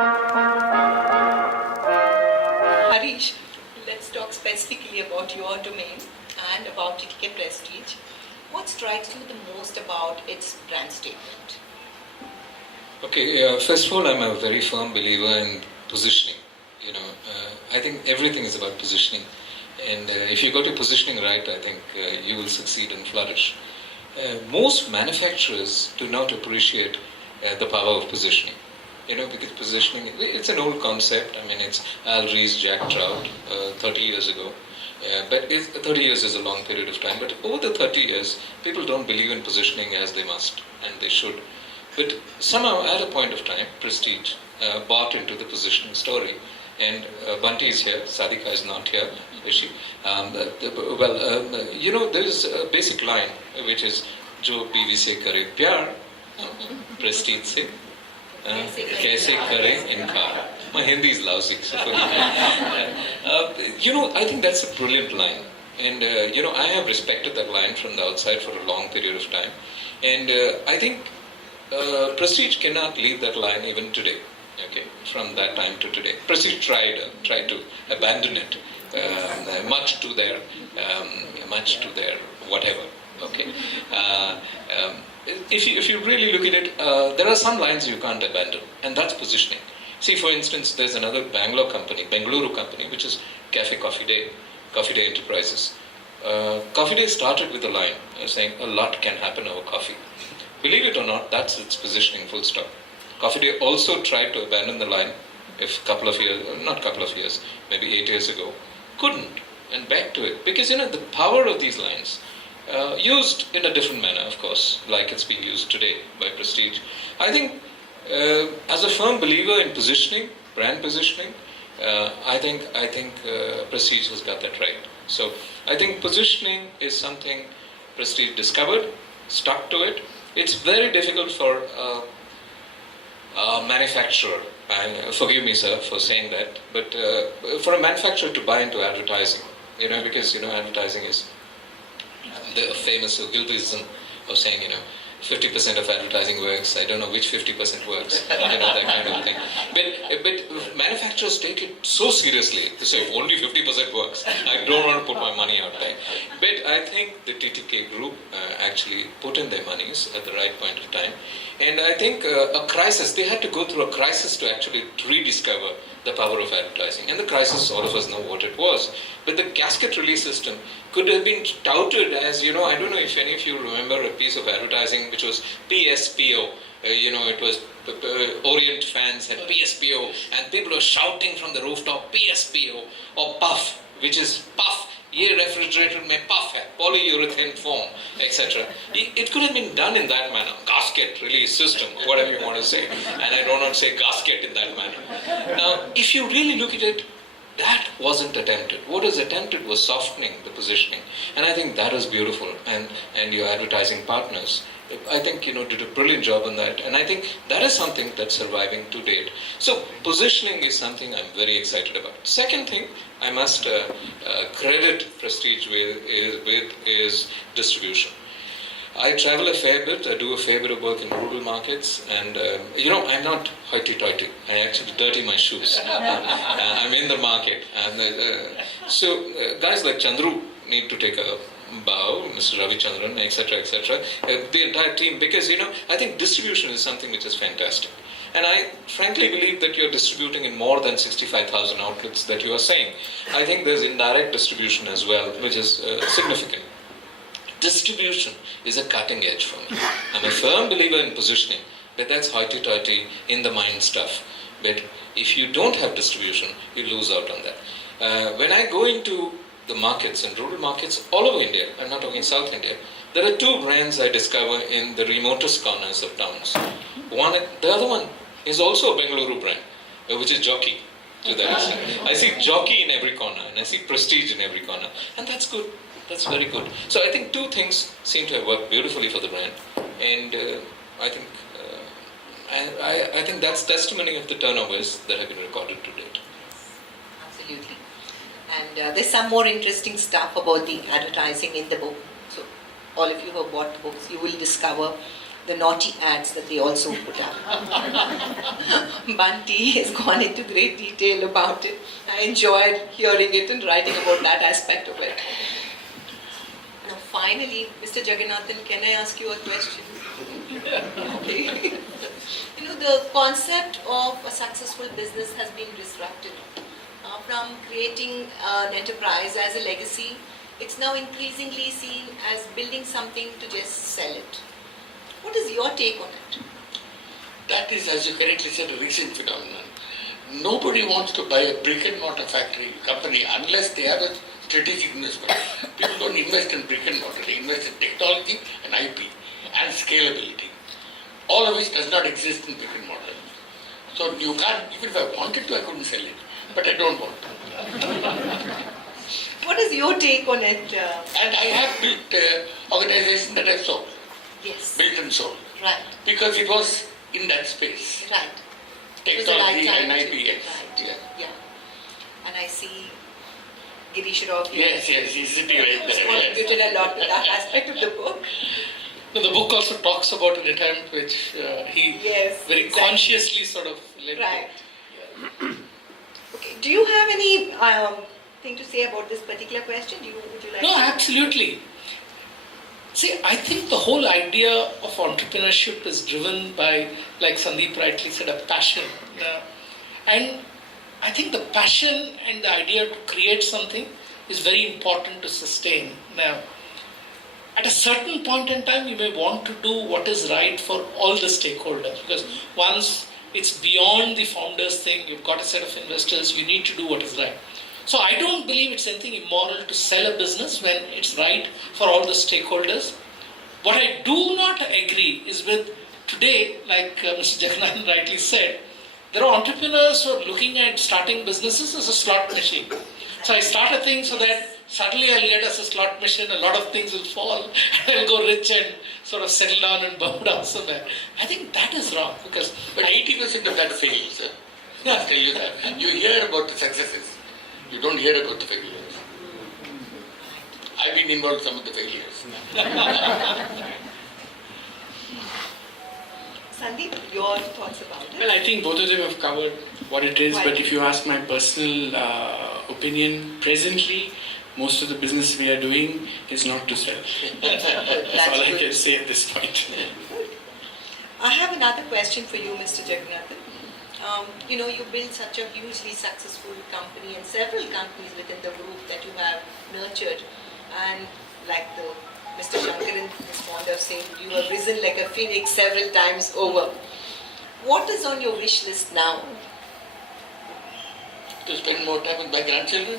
Harish, let's talk specifically about your domain and about TTK Prestige. What strikes you the most about its brand statement? Okay, first of all, I'm a very firm believer in positioning. I think everything is about positioning. And if you got your positioning right, I think you will succeed and flourish. Most manufacturers do not appreciate the power of positioning. Because positioning, it's an old concept. I mean, it's Al Rees, Jack Trout, 30 years ago. But 30 years is a long period of time. But over the 30 years, people don't believe in positioning as they must, and they should. But somehow, at a point of time, Prestige bought into the positioning story. And Bunty is here, Sadhika is not here, is she? There's a basic line, which is, Jo बीवी से करे प्यार, Prestige से कैसे करे इनकार. My Hindi is lousy, so forgive me. I think that's a brilliant line. And, I have respected that line from the outside for a long period of time. And I think Prestige cannot leave that line even today. Okay, from that time to today, Prestige tried to abandon it, much to their whatever. Okay, if you really look at it, there are some lines you can't abandon, and that's positioning. See, for instance, there's another Bengaluru company, which is Coffee Day Enterprises. Coffee Day started with a line saying a lot can happen over coffee. Believe it or not, that's its positioning, full stop. Coffee Day also tried to abandon the line maybe 8 years ago, couldn't, and back to it. Because, the power of these lines, used in a different manner, of course, like it's being used today by Prestige. I think, as a firm believer in positioning, brand positioning, I think Prestige has got that right. So, I think positioning is something Prestige discovered, stuck to it. It's very difficult for manufacturer, and forgive me sir for saying that, but for a manufacturer to buy into advertising, because advertising is the famous Gilbism of saying 50% of advertising works. I don't know which 50% works, that kind of thing. But manufacturers take it so seriously to say only 50% works. I don't want to put my money out there. But I think the TTK group actually put in their monies at the right point of time. And I think a crisis, they had to go through a crisis to actually rediscover the power of advertising. And the crisis, all of us know what it was. But the gasket release system could have been touted as, I don't know if any of you remember a piece of advertising which was PSPO. It was Orient fans had PSPO, and people were shouting from the rooftop PSPO, or Puff, which is Puff. ये refrigerator में puff है, polyurethane foam, etc. It could have been done in that manner, gasket release system, whatever you want to say, and I don't want to say gasket in that manner. Now, if you really look at it, that wasn't attempted. What was attempted was softening the positioning, and I think that was beautiful. And your advertising partners, I think did a brilliant job on that, and I think that is something that's surviving to date. So positioning is something I'm very excited about. Second thing I must credit Prestige with is distribution. I travel a fair bit. I do a fair bit of work in rural markets, and I'm not hoity-toity. I actually dirty my shoes. I'm in the market, and so guys like Chandru need to take a bow, Mr. Ravi Chandran, etc., the entire team, because I think distribution is something which is fantastic. And I frankly believe that you're distributing in more than 65,000 outlets that you are saying. I think there's indirect distribution as well, which is significant. Distribution is a cutting edge for me. I'm a firm believer in positioning, but that's hoity-toity in the mind stuff. But if you don't have distribution, you lose out on that. When I go into the markets and rural markets all over India, I'm not talking South India, there are two brands I discover in the remotest corners of towns. The other one is also a Bengaluru brand, which is Jockey. To that extent, I see Jockey in every corner, and I see Prestige in every corner, and that's good. That's very good. So I think two things seem to have worked beautifully for the brand, and I think that's testimony of the turnovers that have been recorded to date. Absolutely. And there's some more interesting stuff about the advertising in the book. So all of you who have bought the books, you will discover the naughty ads that they also put up. Bunty has gone into great detail about it. I enjoyed hearing it and writing about that aspect of it. Now finally, Mr. Jagannathan, can I ask you a question? Okay. The concept of a successful business has been disrupted. From creating an enterprise as a legacy, it's now increasingly seen as building something to just sell it. What is your take on it? That is, as you correctly said, a recent phenomenon. Nobody wants to buy a brick and mortar factory company unless they have a strategic investment. People don't invest in brick and mortar, they invest in technology and IP and scalability. All of which does not exist in brick and mortar. So you can't, even if I wanted to, I couldn't sell it. But I don't want to. What is your take on it? And I have built organizations that I've sold. Yes. Built and sold. Right. Because it was in that space. Right. It was the Technology right time and IP, to- yes. Right. Yeah. And I see Girish Rao here. Yes, he's sitting right Who's there. Yes. contributed a lot to that aspect of the book. No, the book also talks about an attempt which he Yes, very exactly. consciously sort of led Right. to. Okay. Do you have any thing to say about this particular question? Would you like No, to? absolutely. See, I think the whole idea of entrepreneurship is driven by, like Sandeep rightly said, a passion. And I think the passion and the idea to create something is very important to sustain. Now, at a certain point in time, you may want to do what is right for all the stakeholders, because once it's beyond the founder's thing, you've got a set of investors, you need to do what is right. So I don't believe it's anything immoral to sell a business when it's right for all the stakeholders. What I do not agree is with today, like Mr. Jagannathan rightly said, there are entrepreneurs who are looking at starting businesses as a slot machine. So I start a thing so that suddenly I'll get as a slot machine, a lot of things will fall, and I'll go rich and sort of settle down and bow down somewhere. I think that is wrong, because But 80% of that fails. I'll tell you that. You hear about the successes. You don't hear about the failures. I've been involved in some of the failures. Sandeep, your thoughts about it? Well, I think both of them have covered what it is, but if you ask my personal opinion, presently, most of the business we are doing is not to sell. That's all I can say at this point. I have another question for you, Mr. Jagannathan. You built such a hugely successful company and several companies within the group that you have nurtured, and like Mr. Shankaran is fond of saying, you have risen like a phoenix several times over. What is on your wish list now? To spend more time with my grandchildren.